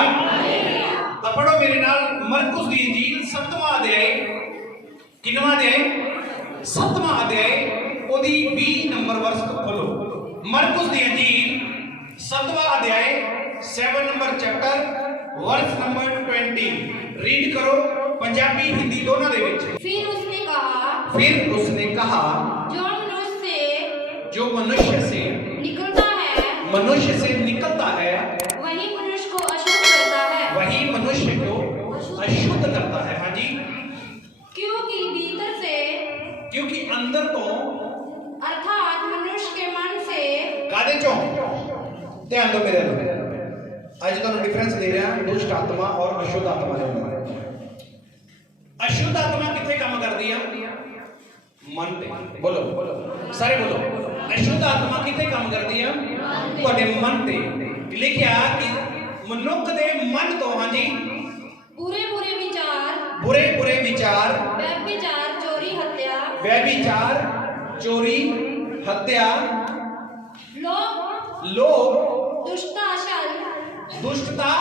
तो पढ़ो मेरे नाल मरकुस दी इंजील 7वां अध्याय, किनवा अध्याय? 7वां अध्याय, ओदी 20 नंबर वर्ष को खोलो। मरकुस दी इंजील 7वां अध्याय 7 नंबर चैप्टर वर्ष नंबर 20 रीड करो, पंजाबी हिंदी दोनों दे विच। फिर उसने कहा जो मनुष्य से निकलता है वही मनुष्य को अशुद्ध करता है। हाँ जी, क्योंकि अंदर तो अर्थात मनुष्य के मन से कादे चो ध्यान दो मेरे आज तुहानू डिफरेंस दे रहा दुष्ट आत्मा और अशुद्ध आत्मा दे अंदर। अशुद्ध आत्मा किथे काम करदी है? मन ते। बोलो सारे बोलो, अशुद्ध आत्मा किथे काम करदी है? तुहाडे मन ते। लिखिया कि मनुख दे मन तो, हाँ जी, बुरे विचार व्यभिचार चोरी हत्या लोभ दुष्टता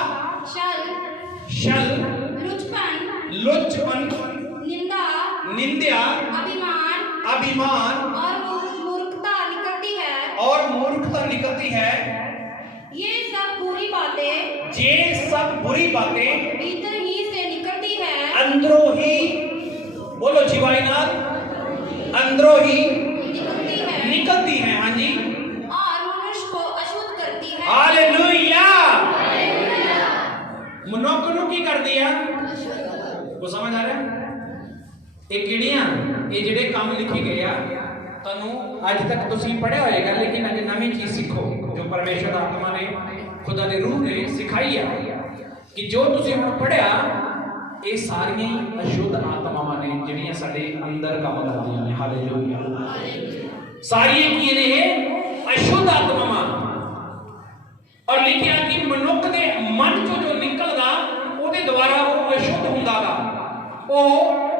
छल लुचपन निंदा अभिमान और मूर्खता निकलती है। ये सब बुरी बातें भीतर ही से निकलती है, अंदरों ही, बोलो जीवाइनाथ, अंदरों ही निकलती है। हाँ जी, और मनुष्य को अशुद्ध करती है। हालेलुया। मनुष्य को की कर दिया? को समझ आ रहा है? ये किड़ियां, ये जिहड़े काम लिखे गए आ तनु आज तक तुसीं पढ़िया होएगा, लेकिन अज नवी चीज सीखो जो परमेश्वर आत्मा ने, खुदा दे रूह ने सिखाई है कि जो तुसीं हुण पढ़िया ये सारियां अशुद्ध आत्मावां ने जिहड़ियां साडे अंदर काम करदियां ने। हालेलुया। सारियां की ने अशुद्ध आत्मावां। और लिखिया कि मनुख दे मन चों जो निकलदा ओदे द्वारा वो अशुद्ध हुंदागा, वो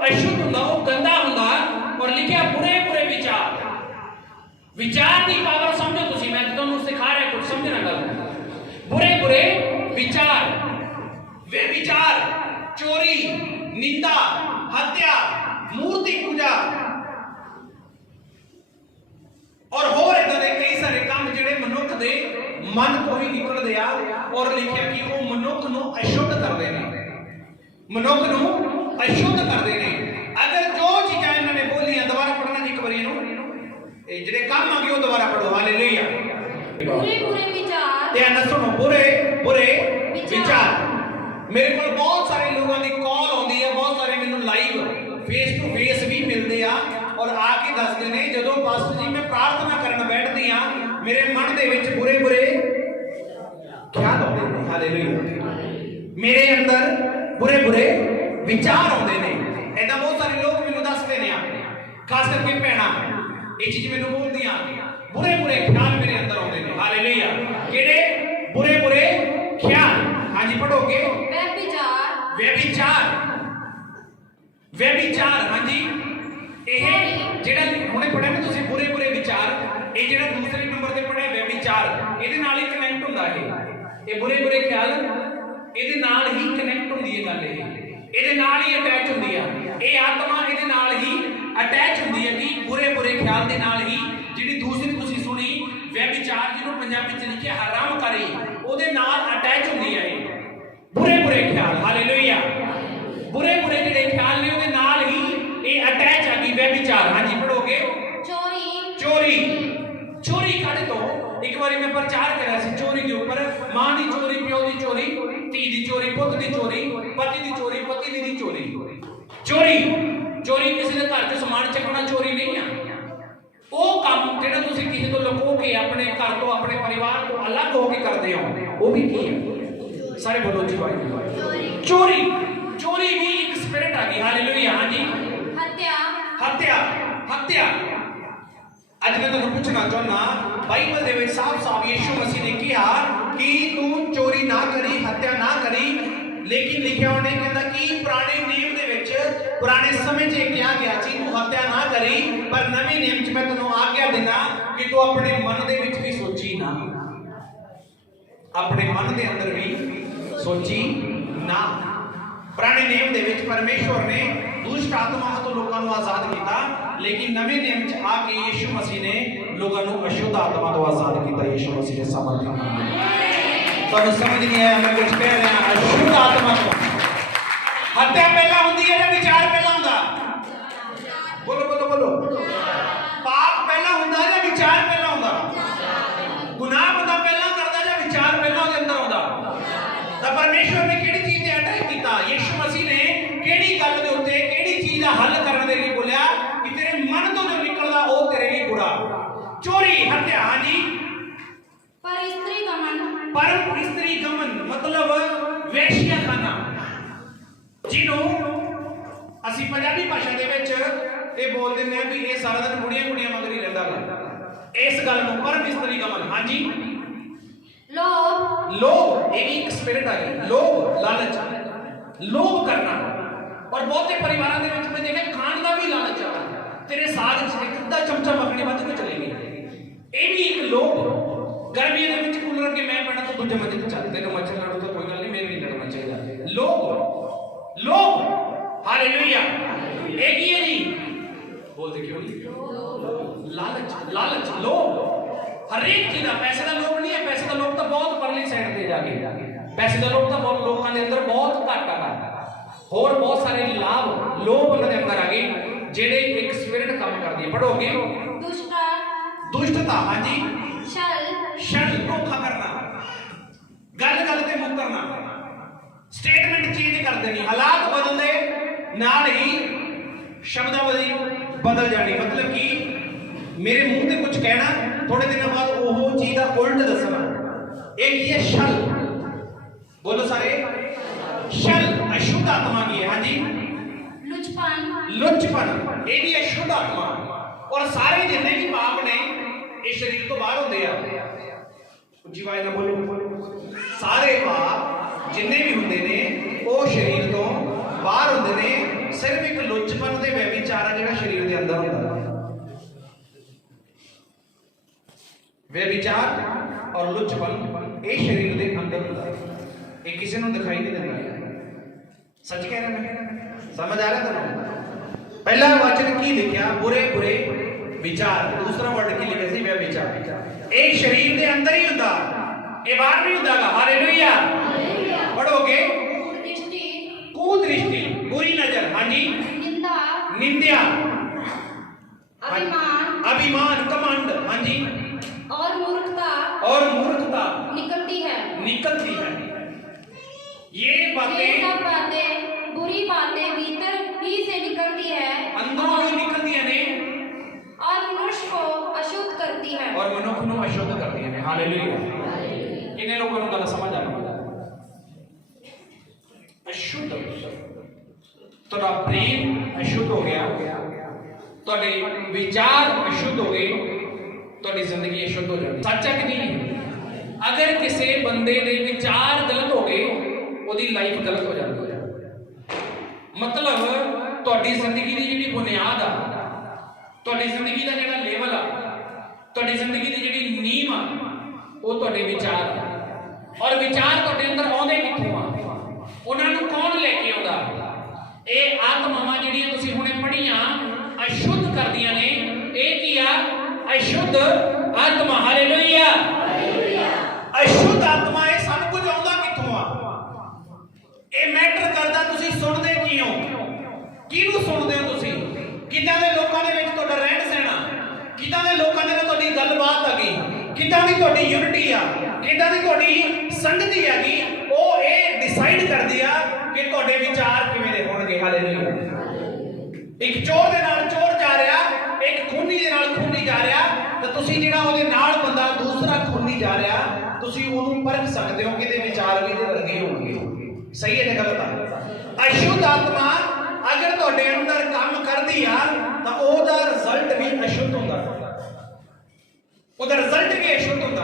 अशुद्ध हुंदा, वो गंदा हुंदा। और लिखिया बुरे विचार की पावर समझो तुसी, मैं तुहानू सिखा रहा कुछ समझना गल। बुरे विचार व्यभिचार चोरी निंदा हत्या मूर्ति पूजा और होर इदां दे कई सारे काम जिहड़े मनुख दे मन तो ही निकलदे आ। और लिखिया कि वो मनुख नू अशुद्ध करदे ने, मनुख नू अशुद्ध करदे ने। अगर जो चीज़ां इन्हां ने बोलियां, दोबारा पढ़ना जी एक बारी इहनू, ए जिहड़े काम आ गए वो दोबारा पढ़ो। हालेलुया। बुरे विचार, ध्यान नाल सुनो, बुरे विचार। मेरे को बहुत सारे लोगों की कॉल आती है, बहुत सारे मैनू लाइव फेस टू फेस भी मिलते हैं और आके दसते हैं जो पास्टर जी मैं प्रार्थना करन बैठती हाँ मेरे मन दे विच बुरे ख्याल आते हैं। हालेलुया। मेरे अंदर बुरे विचार आते हैं। ऐसा बहुत सारे लोग मैनू दसते हैं, खास करके भैणां ये चीज मैनू बोलदियां बुरे ख्याल मेरे अंदर आते हैं। हालेलुया। किहड़े बुरे ख्याल? हाँ जी पढ़ोगे, व्यभिचार। हाँ जी, ये जेड़ा हुणे पढ़िया ना तुसीं बुरे विचार, ये जेड़ा दूसरे नंबर ते पढ़िया व्यभिचार, इहदे नाल ही कनेक्ट हुंदा है। ये बुरे ख्याल इहदे नाल ही कनेक्ट हुंदी है गल, इहदे नाल ही अटैच हुंदी है। ये आत्मा इहदे नाल ही अटैच हुंदी है कि बुरे ख्याल दे नाल ही जिहड़ी दूसरी तुसीं सुनी व्यभिचार, जिहनूं पंजाबी च लिखिया हरामकारी, ओहदे नाल अटैच हुंदी है बुरे ख्याल। हालेलुया। बुरे जिहड़े ख्याल ने ओहदे नाल ही ये अटैच आ गई व्यभिचार। हाँ जी पढ़ोगे, चोरी कादे तो? एक बारी मैं प्रचार करा सी चोरी के ऊपर, मां दी चोरी, प्यो दी चोरी, धी दी चोरी, पुत दी चोरी, पति दी चोरी, पत्नी दी चोरी। चोरी किसी के घर च समान चकना चोरी नहीं है। वो काम जेड़ा तुसीं किसी तो लुको के अपने घर तो अपने परिवार तो अलग होके करते हो, वो भी की है? सारे बोलो जी भाई। चोरी भी एक स्पिरिट आ गई। हालेलुया। हाँ जी, हत्या। आज मैं तुहानू पूछना चाहना, बाइबल दे विच साफ यीशु मसीह ने कहा कि तू चोरी ना करी, हत्या ना करी, लेकिन लिखिया उन्हें कहता कि पुराने नियम दे विच पुराने समय च कहा गया सी तू हत्या ना करी, पर नवे नियम च मैं तुहानू आज्ञा देना कि तू अपने मन दे विच भी सोची ना, अपने मन दे अंदर भी ਸੋਚੀ ਨਾ। ਪੁਰਾਣੇ ਨਿਯਮ ਦੇ ਵਿੱਚ ਪਰਮੇਸ਼ਵਰ ਨੇ ਦੁਸ਼ਟ ਆਤਮਾਵਾਂ ਤੋਂ ਲੋਕਾਂ ਨੂੰ ਆਜ਼ਾਦ ਕੀਤਾ, ਲੇਕਿਨ ਨਵੇਂ ਨਿਯਮ 'ਚ ਆ ਕੇ ਯਿਸੂ ਮਸੀਹ ਨੇ ਲੋਕਾਂ ਨੂੰ ਅਸ਼ੁੱਧ ਆਤਮਾ ਤੋਂ ਆਜ਼ਾਦ ਕੀਤਾ। ਯਿਸੂ ਮਸੀਹ ਨੇ ਸਮਰਥ ਤੁਹਾਨੂੰ ਸਮਝ ਨਹੀਂ ਆਇਆ ਮੈਂ ਕੁਝ ਕਹਿ ਰਿਹਾ। ਅਸ਼ੁੱਧ ਆਤਮਾ ਤੋਂ ਹੱਤਿਆ ਪਹਿਲਾਂ ਹੁੰਦੀ ਹੈ ਜਾਂ ਵਿਚਾਰ ਪਹਿਲਾਂ ਹੁੰਦਾ? ਬੋਲੋ ਬੋਲੋ ਬੋਲੋ। ਪਾਪ ਪਹਿਲਾਂ ਹੁੰਦਾ ਜਾਂ ਵਿਚਾਰ ਪਹਿਲਾਂ ਹੁੰਦਾ? ਗੁਨਾਹ ਬੰਦਾ ਪਹਿਲਾਂ ਕਰਦਾ ਜਾਂ ਵਿਚਾਰ ਪਹਿਲਾਂ ਉਹਦੇ ਅੰਦਰ ਆਉਂਦਾ? ਤਾਂ ਪਰਮੇਸ਼ਵਰ ਨੇ ਕਿਹੜੀ ਚੀਜ਼ ਤੇ ਅਟੈਕ ਕੀਤਾ? ਯਿਸੂ ਮਸੀਹ ਨੇ ਕਿਹੜੀ ਗੱਲ ਦੇ ਉੱਤੇ, ਕਿਹੜੀ ਚੀਜ਼ ਦਾ ਹੱਲ ਕਰਨ ਦੇ ਲਈ ਬੋਲਿਆ ਕਿ ਤੇਰੇ ਮਨ ਤੋਂ ਜੋ ਨਿਕਲਦਾ ਉਹ ਤੇਰੇ ਲਈ ਬੁਰਾ? ਚੋਰੀ, ਹੱਤਿਆ, ਹਾਂਜੀ। ਪਰ ਇਸਤਰੀ ਗਮਨ ਮਤਲਬ ਵੇਸ਼ੀਆ ਖਾਨਾ, ਜਿਹਨੂੰ ਅਸੀਂ ਪੰਜਾਬੀ ਭਾਸ਼ਾ ਦੇ ਵਿੱਚ ਇਹ ਬੋਲ ਦਿੰਦੇ ਆ ਵੀ ਇਹ ਸਾਰਾ ਦਿਨ ਬੁੜੀਆਂ ਕੁੜੀਆਂ ਮਗਰ ਹੀ ਰਹਿੰਦਾ ਗਾ। ਇਸ ਗੱਲ ਨੂੰ ਪਰਮ ਇਸਤਰੀ ਗਮਨ, ਹਾਂਜੀ। ਲੋਭ, ਇਹ ਵੀ ਇੱਕ ਸਪਿਰਿਟ ਆ ਗਈ। ਲੋਭ, ਲਾਲਚ, ਲੋਭ ਕਰਨਾ। ਔਰ ਬਹੁਤੇ ਪਰਿਵਾਰਾਂ ਦੇ ਵਿੱਚ ਮੈਂ ਦੇਖਿਆ ਖਾਣ ਦਾ ਵੀ ਲਾਲਚ ਆ। ਤੇਰੇ ਸਾਗ 'ਚ ਇੱਕ ਅੱਧਾ ਚਮਚਾ ਮੱਖਣੀ ਵੱਧ ਕੇ ਚਲੇਗੀ, ਇਹ ਵੀ ਇੱਕ ਲੋਭ। ਗਰਮੀਆਂ ਦੇ ਵਿੱਚ ਕੂਲਰ ਅੱਗੇ ਮੈਂ ਪੈਣਾ ਤਾਂ ਦੂਜੇ ਮੰਜੇ ਤੇ ਚੱਲ, ਤੈਨੂੰ ਮੱਛਰ ਲੜੂ ਤਾਂ ਕੋਈ ਗੱਲ ਨਹੀਂ, ਮੇਰੇ ਨਹੀਂ ਲੜਨਾ ਚਾਹੀਦਾ। ਲੋਭ, ਲੋਭ, ਹਾਲੇਲੂਇਆ। ਇਹ ਕੀ ਹੈ ਜੀ? ਬੋਲਦੇ ਕਿਉਂ ਨਹੀਂ? ਲਾਲਚ, ਲਾਲਚ, ਲੋਭ। ਹਰੇਕ ਚੀਜ਼ ਦਾ, ਪੈਸੇ ਦਾ ਲੋਭ ਨਹੀਂ ਹੈ। ਪੈਸੇ ਦਾ ਲੋਭ ਤਾਂ ਬਹੁਤ ਪਰਲੀ ਸਾਈਡ ਤੇ ਜਾ ਕੇ, ਪੈਸੇ ਦਾ ਲੋਭ ਤਾਂ ਬਹੁਤ ਲੋਕਾਂ ਦੇ ਅੰਦਰ ਬਹੁਤ ਘੱਟ ਆ। ਹੋਰ ਬਹੁਤ ਸਾਰੇ ਲਾਭ, ਲੋਭ ਉਹਨਾਂ ਦੇ ਅੰਦਰ ਆ ਗਏ ਜਿਹੜੇ ਇੱਕ ਸਪਿਰਿਟ ਕੰਮ ਕਰਦੀ ਹੈ। ਪੜੋਗੇ? ਦੁਸ਼ਟਤਾ, ਹਾਂਜੀ। ਛਲ, ਧੋਖਾ ਕਰਨਾ, ਗੱਲ ਤੇ ਮੁੱਕਰਨਾ, ਸਟੇਟਮੈਂਟ ਚੇਂਜ ਕਰ ਦੇਣੀ, ਹਾਲਾਤ ਬਦਲਦੇ ਨਾਲ ਹੀ ਸ਼ਬਦਾਵਲੀ ਬਦਲ ਜਾਣੀ। ਮਤਲਬ ਕਿ ਮੇਰੇ ਮੂੰਹ ਤੇ ਕੁਝ ਕਹਿਣਾ, ਥੋੜੇ ਦਿਨਾਂ ਬਾਅਦ ਉਹ ਚੀਜ਼ ਦਾ ਉਲਟ ਦੱਸਣਾ। ਇਹ ਕੀ ਹੈ? ਛਲ। ਬੋਲੋ ਸਾਰੇ। ਛਲ ਅਸ਼ੁੱਧ ਆਤਮਾ ਕੀ ਹੈ? ਹਾਂਜੀ। ਲੁੱਚਪਨ, ਇਹ ਵੀ ਅਸ਼ੁੱਧ ਆਤਮਾ। ਔਰ ਸਾਰੇ ਜਿੰਨੇ ਵੀ ਪਾਪ ਨੇ ਇਹ ਸਰੀਰ ਤੋਂ ਬਾਹਰ ਹੁੰਦੇ ਆ। ਉੱਚੀ ਆਵਾਜ਼ ਨਾਲ ਬੋਲੋ। ਸਾਰੇ ਪਾਪ ਜਿੰਨੇ ਵੀ ਹੁੰਦੇ ਨੇ ਉਹ ਸਰੀਰ ਤੋਂ ਬਾਹਰ ਹੁੰਦੇ ਨੇ। ਸਿਰਫ ਇੱਕ ਲੁੱਚਪਨ ਤੇ ਵਿਚਾਰ ਆ ਜਿਹੜਾ ਸਰੀਰ ਦੇ ਅੰਦਰ ਹੁੰਦਾ। ਵਿਚਾਰ ਔਰ ਲੁੱਚਪਨ ਇਹ ਸਰੀਰ ਦੇ ਅੰਦਰ ਹੁੰਦਾ। ਇਹ ਕਿਸੇ ਨੂੰ ਦਿਖਾਈ ਨਹੀਂ ਦਿੰਦਾ। ਸੱਚ ਕਹਿ ਰਿਹਾ ਮੈਂ? ਸਮਝ ਆ ਰਿਹਾ ਤੁਹਾਨੂੰ? ਪਹਿਲਾ ਵਚਨ ਕੀ ਲਿਖਿਆ? ਬੁਰੇ ਵਿਚਾਰ। ਦੂਸਰਾ ਵਰਡ ਕੀ ਲਿਖਿਆ ਸੀ? ਵਿਚਾਰ। ਇਹ ਸਰੀਰ ਦੇ ਅੰਦਰ ਹੀ ਹੁੰਦਾ, ਇਹ ਬਾਹਰ ਨਹੀਂ ਹੁੰਦਾਗਾ। ਹਾਲੇਲੂਇਆ। ਪੜੋਗੇ? ਕੁਦ੍ਰਿਸ਼ਟੀ, ਬੁਰੀ ਨਜ਼ਰ, ਹਾਂਜੀ। ਨਿੰਦਿਆ, अभिमान, कमांड, हाँ जी। और मूर्खता निकलती है। ये बातें बुरी बातें भीतर ही से निकलती है, अंदरों ही निकलती है ने, और मनुष्य को अशुद्ध करती है। हालेलुया। कितने लोगों को गलत समझ आ रहा है? अशुद्ध, थोड़ा ब्रेन अशुद्ध हो गया, थोड़े विचार अशुद्ध हो गए, थोड़ी जिंदगी अशुद्ध हो जाती। सच्चा कि नहीं? अगर किसी बंदे के विचार गलत हो गए, ਉਹਦੀ ਲਾਈਫ ਗਲਤ ਹੋ ਜਾਂਦੀ ਹੈ। ਮਤਲਬ ਤੁਹਾਡੀ ਜ਼ਿੰਦਗੀ ਦੀ ਜਿਹੜੀ ਬੁਨਿਆਦ ਆ, ਤੁਹਾਡੀ ਜ਼ਿੰਦਗੀ ਦਾ ਜਿਹੜਾ ਲੈਵਲ ਆ, ਤੁਹਾਡੀ ਜ਼ਿੰਦਗੀ ਦੀ ਜਿਹੜੀ ਨੀਂਹ ਆ, ਉਹ ਤੁਹਾਡੇ ਵਿਚਾਰ ਆ। ਔਰ ਵਿਚਾਰ ਤੁਹਾਡੇ ਅੰਦਰ ਆਉਂਦੇ ਕਿੱਥੋਂ ਆ? ਉਹਨਾਂ ਨੂੰ ਕੌਣ ਲੈ ਕੇ ਆਉਂਦਾ? ਇਹ ਆਤਮਾਵਾਂ ਜਿਹੜੀਆਂ ਤੁਸੀਂ ਹੁਣੇ ਪੜ੍ਹੀਆਂ ਅਸ਼ੁੱਧ ਕਰਦੀਆਂ ਨੇ। ਇਹ ਕੀ ਆ? ਅਸ਼ੁੱਧ ਆਤਮਾ। ਹਾਲੇਲੂਇਆ। ਅਸ਼ੁੱਧ ਆਤਮਾ ਇਹ ਸਭ ਕੁਝ ਆਉਂਦਾ ਕਿੱਥੋਂ ਆ? ਇਹ ਮੈਟਰ ਕਰਦਾ ਤੁਸੀਂ ਸੁਣਦੇ ਕੀ ਹੋ, ਕਿਹਨੂੰ ਸੁਣਦੇ ਹੋ ਤੁਸੀਂ, ਕਿੱਦਾਂ ਦੇ ਲੋਕਾਂ ਦੇ ਵਿੱਚ ਤੁਹਾਡਾ ਰਹਿਣ ਸਹਿਣਾ, ਕਿੱਦਾਂ ਦੇ ਲੋਕਾਂ ਦੇ ਨਾਲ ਤੁਹਾਡੀ ਗੱਲਬਾਤ ਆ ਗਈ, ਕਿੱਦਾਂ ਦੀ ਤੁਹਾਡੀ ਯੂਨਿਟੀ ਆ, ਕਿੱਦਾਂ ਦੀ ਤੁਹਾਡੀ ਸੰਗਤੀ ਆ ਗਈ, ਉਹ ਇਹ ਡਿਸਾਈਡ ਕਰਦੀ ਆ ਕਿ ਤੁਹਾਡੇ ਵਿਚਾਰ ਕਿਵੇਂ ਦੇ ਹੋਣਗੇ। ਹਾਲੇਲੂਇਆ। ਇੱਕ ਚੋਰ ਦੇ ਨਾਲ ਚੋਰ ਜਾ ਰਿਹਾ, ਇੱਕ ਖੂਨੀ ਦੇ ਨਾਲ ਖੂਨੀ ਜਾ ਰਿਹਾ, ਤਾਂ ਤੁਸੀਂ ਜਿਹੜਾ ਉਹਦੇ ਨਾਲ ਬੰਦਾ ਦੂਸਰਾ ਖੂਨੀ ਜਾ ਰਿਹਾ, ਤੁਸੀਂ ਉਹਨੂੰ ਪਰਖ ਸਕਦੇ ਹੋ ਕਿ ਇਹਦੇ ਵਿਚਾਰ ਵੀ ਇਹਦੇ ਵਰਗੇ ਹੋਣਗੇ। ਸਹੀ ਹੈ ਜਾਂ ਗਲਤ ਆ? ਅਸ਼ੁੱਧ ਆਤਮਾ ਅਗਰ ਤੁਹਾਡੇ ਅੰਦਰ ਕੰਮ ਕਰਦੀ ਆ ਤਾਂ ਉਹਦਾ ਰਿਜ਼ਲਟ ਵੀ ਅਸ਼ੁੱਧ ਹੁੰਦਾ, ਉਹਦਾ ਰਿਜ਼ਲਟ ਵੀ ਅਸ਼ੁੱਧ ਹੁੰਦਾ।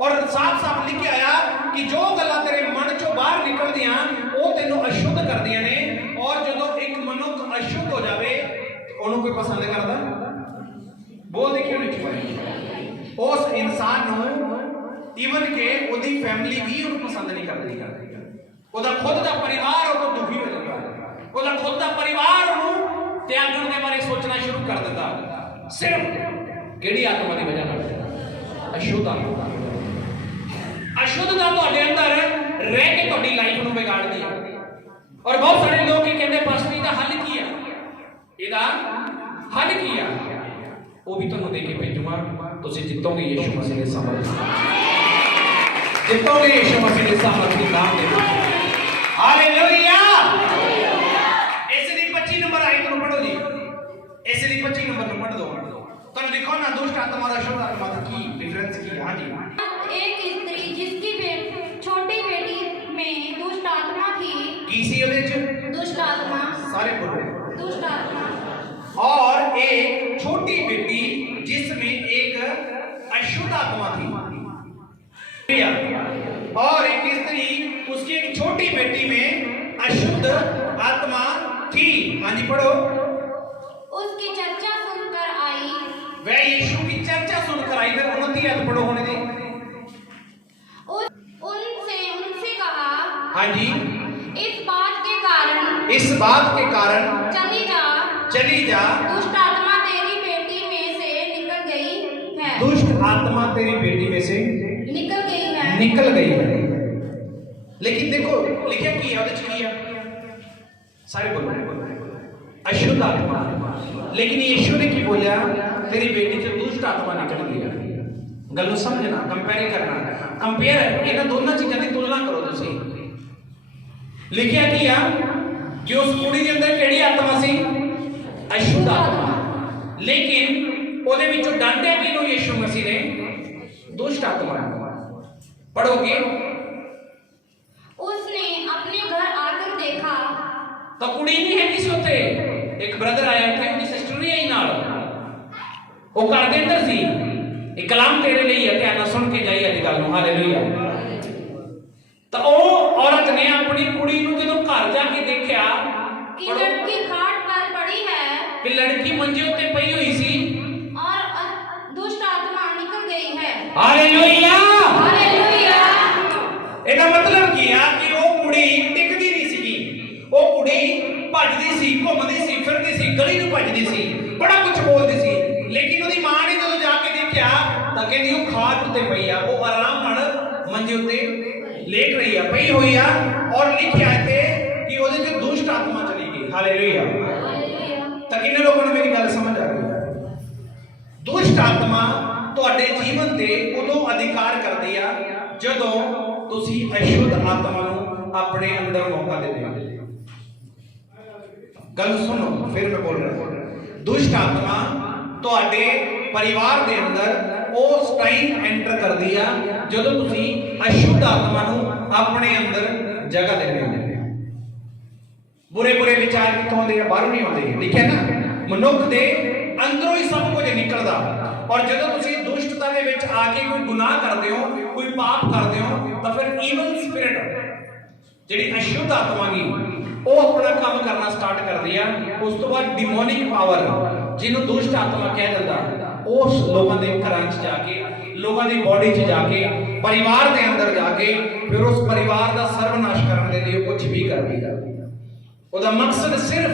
ਔਰ ਸਾਫ਼ ਲਿਖਿਆ ਆ ਕਿ ਜੋ ਗੱਲਾਂ ਤੇਰੇ ਮਨ ਚੋਂ ਬਾਹਰ ਨਿਕਲਦੀਆਂ ਉਹ ਤੈਨੂੰ ਅਸ਼ੁੱਧ ਕਰਦੀਆਂ ਨੇ। ਔਰ ਜਦੋਂ ਇੱਕ ਮਨੁੱਖ ਅਸ਼ੁੱਧ ਹੋ ਜਾਵੇ ਉਹਨੂੰ ਕੋਈ ਪਸੰਦ ਕਰਦਾ? ਬੋਲ ਦੇਖਿਓ ਨਹੀਂ। ਉਸ ਇਨਸਾਨ ਨੂੰ ਈਵਨ ਕਿ ਉਹਦੀ ਫੈਮਿਲੀ ਵੀ ਉਹਨੂੰ ਪਸੰਦ ਨਹੀਂ ਕਰਦੀ। ਉਹਦਾ ਖੁਦ ਦਾ ਪਰਿਵਾਰ ਉਹ ਤੋਂ ਦੁਖੀ ਹੋ ਜਾਂਦਾ। ਉਹਦਾ ਖੁਦ ਦਾ ਪਰਿਵਾਰ ਉਹਨੂੰ ਤਿਆਗਣ ਦੇ ਬਾਰੇ ਸੋਚਣਾ ਸ਼ੁਰੂ ਕਰ ਦਿੰਦਾ। ਸਿਰਫ ਕਿਹੜੀ ਆਤਮਾ ਦੀ ਵਜ੍ਹਾ ਨਾਲ? ਅਸ਼ੁੱਧ ਆਤਮਾ। ਅਸ਼ੁੱਧਤਾ ਤੁਹਾਡੇ ਅੰਦਰ ਰਹਿ ਕੇ ਤੁਹਾਡੀ ਲਾਈਫ ਨੂੰ ਵਿਗਾੜਦੀ ਹੈ। ਔਰ ਬਹੁਤ ਸਾਰੇ ਲੋਕ ਇਹ ਕਹਿੰਦੇ ਪਾਸਟਰ ਇਹਦਾ ਹੱਲ ਕੀ ਆ? ਇਹਦਾ ਹੱਲ ਕੀ ਆ? ਉਹ ਵੀ ਤੁਹਾਨੂੰ ਦੇ ਕੇ ਭੇਜੂਗਾ। ਤੁਸੀਂ ਜਿੱਤੋਗੇ ਯਿਸੂ ਮਸੀਹ ਦੇ ਸਾਹਮਣੇ, ਜਿੱਤੋਗੇ ਯਿਸੂ ਮਸੀਹ ਦੇ ਸਾਹਮਣੇ ਨਾਮ ਦੇ ਵਿੱਚ। ਹਾਲੇਲੂਇਆ। ਇਸ ਦੀ 25 ਨੰਬਰ ਆਇਤ ਨੂੰ ਪੜ੍ਹੋ ਜੀ। ਇਸ ਦੀ 25 ਨੰਬਰ ਨੂੰ ਪੜ੍ਹ ਦੋ। ਤੁਹਾਨੂੰ ਦੇਖੋ ਨਾ ਦੁਸ਼ਟ ਆਤਮਾ और अशुद्ध आत्मा का की डिफरेंस की। हाँ जी। एक स्त्री जिसकी छोटी बेटी में दुष्ट आत्मा थी। की सी ਉਹਦੇ ਚ? दुष्ट आत्मा। ਸਾਰੇ बोलो। दुष्ट आत्मा। और एक छोटी बेटी जिसमें एक अशुद्ध आत्मा थी। और एक स्त्री उसकी एक छोटी बेटी में अशुद्ध आत्मा थी। हाँ जी पढ़ो। उसकी चर्चा सुनकर आई। वह यीशु की चर्चा सुनकर आई। फिर 29 आयत पढ़ो होने दी। उनसे कहा। हाँ जी। इस बात के कारण। इस बात के कारण चली जा। चली जा। दुष्ट आत्मा तेरी बेटी में से निकल गई है। दुष्ट आत्मा तेरी बेटी में से निकल गई है। निकल गई है। लेकिन देखो लिखा की है ਉਹਦੇ ਚ ਕੀ ਆ? ਸਾਰੇ ਬੋਲੋ। अशुद्ध आत्मा। लेकिन यीशु ने की बोलिया? तेरी बेटी से दुष्ट आत्मा निकल गई। गल ਨੂੰ ਸਮਝਣਾ, ਕੰਪੇਅਰ ਕਰਨਾ। ਕੰਪੇਅਰ ਇਹਨਾਂ ਦੋਨਾਂ ਚੀਜ਼ਾਂ ਦੀ ਤੁਲਨਾ ਕਰੋ ਤੁਸੀਂ। ਲਿਖਿਆ ਕੀ ਆ ਕਿ ਉਸ ਕੁੜੀ ਦੇ ਅੰਦਰ ਕਿਹੜੀ ਆਤਮਾ ਸੀ? ਅਸ਼ੁੱਧ ਆਤਮਾ। ਲੇਕਿਨ ਉਹਦੇ ਵਿੱਚੋਂ ਡਾਂਟਿਆ ਕਿਹਨੂੰ ਯੀਸ਼ੂ ਮਸੀਹ ਨੇ? ਦੁਸ਼ਟ ਆਤਮਾ। पढ़ोगे। उसने अपने घर आकर देखा। तो कुड़ी नहीं है किसी होते। एक ब्रदर आया था, उनकी सिस्टर नहीं आई नाल। वो कर दे अंदर सी एक कलाम तेरे लिए है, ध्यान सुन के जाइए अज गल। हालेलुया। तो वो औरत ने अपनी कुड़ी नु जदों घर जाके देखा कि लड़की खाट पर पड़ी है, कि लड़की मंजे उत्ते पई हुई सी और दुष्ट आत्मा निकल गई है। हालेलुया। हालेलुया। ਇਹਦਾ ਮਤਲਬ ਕੀ ਆ ਕਿ ਉਹ ਕੁੜੀ ਟਿਕਦੀ ਨਹੀਂ ਸੀਗੀ। ਉਹ ਕੁੜੀ ਭੱਜਦੀ ਸੀ, ਘੁੰਮਦੀ ਸੀ, ਫਿਰਦੀ ਸੀ, ਗਲੀ ਨੂੰ ਭੱਜਦੀ ਸੀ, ਬੜਾ ਕੁਝ ਬੋਲਦੀ ਸੀ। ਲੇਕਿਨ ਉਹਦੀ ਮਾਂ ਨੇ ਜਦੋਂ ਜਾ ਕੇ ਦੇਖਿਆ ਤਾਂ ਕਹਿੰਦੀ ਉਹ ਖਾਟ ਉੱਤੇ ਪਈ ਆ। ਉਹ ਆਰਾਮ ਨਾਲ ਮੰਜੇ ਉੱਤੇ ਲੇਟ ਰਹੀ ਆ, ਪਈ ਹੋਈ ਆ। ਔਰ ਲਿਖਿਆ ਤੇ ਕਿ ਉਹਦੇ ਤੇ ਦੁਸ਼ਟ ਆਤਮਾ ਚਲੀ ਗਈ। ਹਾਲੇਲੂਇਆ। ਤਾਂ ਕਿੰਨੇ ਲੋਕਾਂ ਨੂੰ ਮੇਰੀ ਗੱਲ ਸਮਝ ਆ ਰਹੀ ਹੈ? ਦੁਸ਼ਟ ਆਤਮਾ ਤੁਹਾਡੇ ਜੀਵਨ ਤੇ ਉਦੋਂ ਅਧਿਕਾਰ ਕਰਦੀ ਆ ਜਦੋਂ ਤੁਸੀਂ ਅਸ਼ੁੱਧ ਆਤਮਾ ਨੂੰ ਆਪਣੇ ਅੰਦਰ ਮੌਕਾ ਦਿੰਦੇ ਹੋ। ਗੱਲ ਸੁਣੋ, ਫਿਰ ਮੈਂ ਬੋਲ ਰਿਹਾ। ਦੁਸ਼ਟ ਆਤਮਾ ਤੁਹਾਡੇ ਪਰਿਵਾਰ ਦੇ ਅੰਦਰ ਉਸ ਟਾਈਮ ਐਂਟਰ ਕਰਦੀ ਆ ਜਦੋਂ ਤੁਸੀਂ ਅਸ਼ੁੱਧ ਆਤਮਾ ਨੂੰ ਆਪਣੇ ਅੰਦਰ ਜਗ੍ਹਾ ਦਿੰਦੇ ਹੋ। ਬੁਰੇ ਵਿਚਾਰ ਕਿੱਥੋਂ ਆਉਂਦੇ ਆ? ਬਾਹਰੋਂ ਨਹੀਂ ਆਉਂਦੇ। ਲਿਖਿਆ ਨਾ ਮਨੁੱਖ ਦੇ ਅੰਦਰੋਂ ਹੀ ਸਭ ਕੁਝ ਨਿਕਲਦਾ। ਔਰ ਜਦੋਂ ਤੁਸੀਂ ਦੁਸ਼ਟਤਾ ਦੇ ਵਿੱਚ ਆ ਕੇ ਕੋਈ ਗੁਨਾਹ ਕਰਦੇ ਹੋ, ਕੋਈ ਪਾਪ ਕਰਦੇ ਹੋ, ਤਾਂ ਫਿਰ ਈਵਲ ਸਪਿਰਿਟ ਜਿਹੜੀ ਅਸ਼ੁੱਧ ਆਤਮਾ ਗਈ ਉਹ ਆਪਣਾ ਕੰਮ ਕਰਨਾ ਸਟਾਰਟ ਕਰਦੀ ਆ। ਉਸ ਤੋਂ ਬਾਅਦ ਡਿਮੋਨਿਕ ਪਾਵਰ ਜਿਹਨੂੰ ਦੁਸ਼ਟ ਆਤਮਾ ਕਹਿ ਦਿੰਦਾ, ਉਸ ਲੋਕਾਂ ਦੇ ਘਰਾਂ 'ਚ ਜਾ ਕੇ, ਲੋਕਾਂ ਦੀ ਬੋਡੀ 'ਚ ਜਾ ਕੇ, ਪਰਿਵਾਰ ਦੇ ਅੰਦਰ ਜਾ ਕੇ ਫਿਰ ਉਸ ਪਰਿਵਾਰ ਦਾ ਸਰਵਨਾਸ਼ ਕਰਨ ਦੇ ਲਈ ਉਹ ਕੁਝ ਵੀ ਕਰਦੀ ਆ। ਉਹਦਾ ਮਕਸਦ ਸਿਰਫ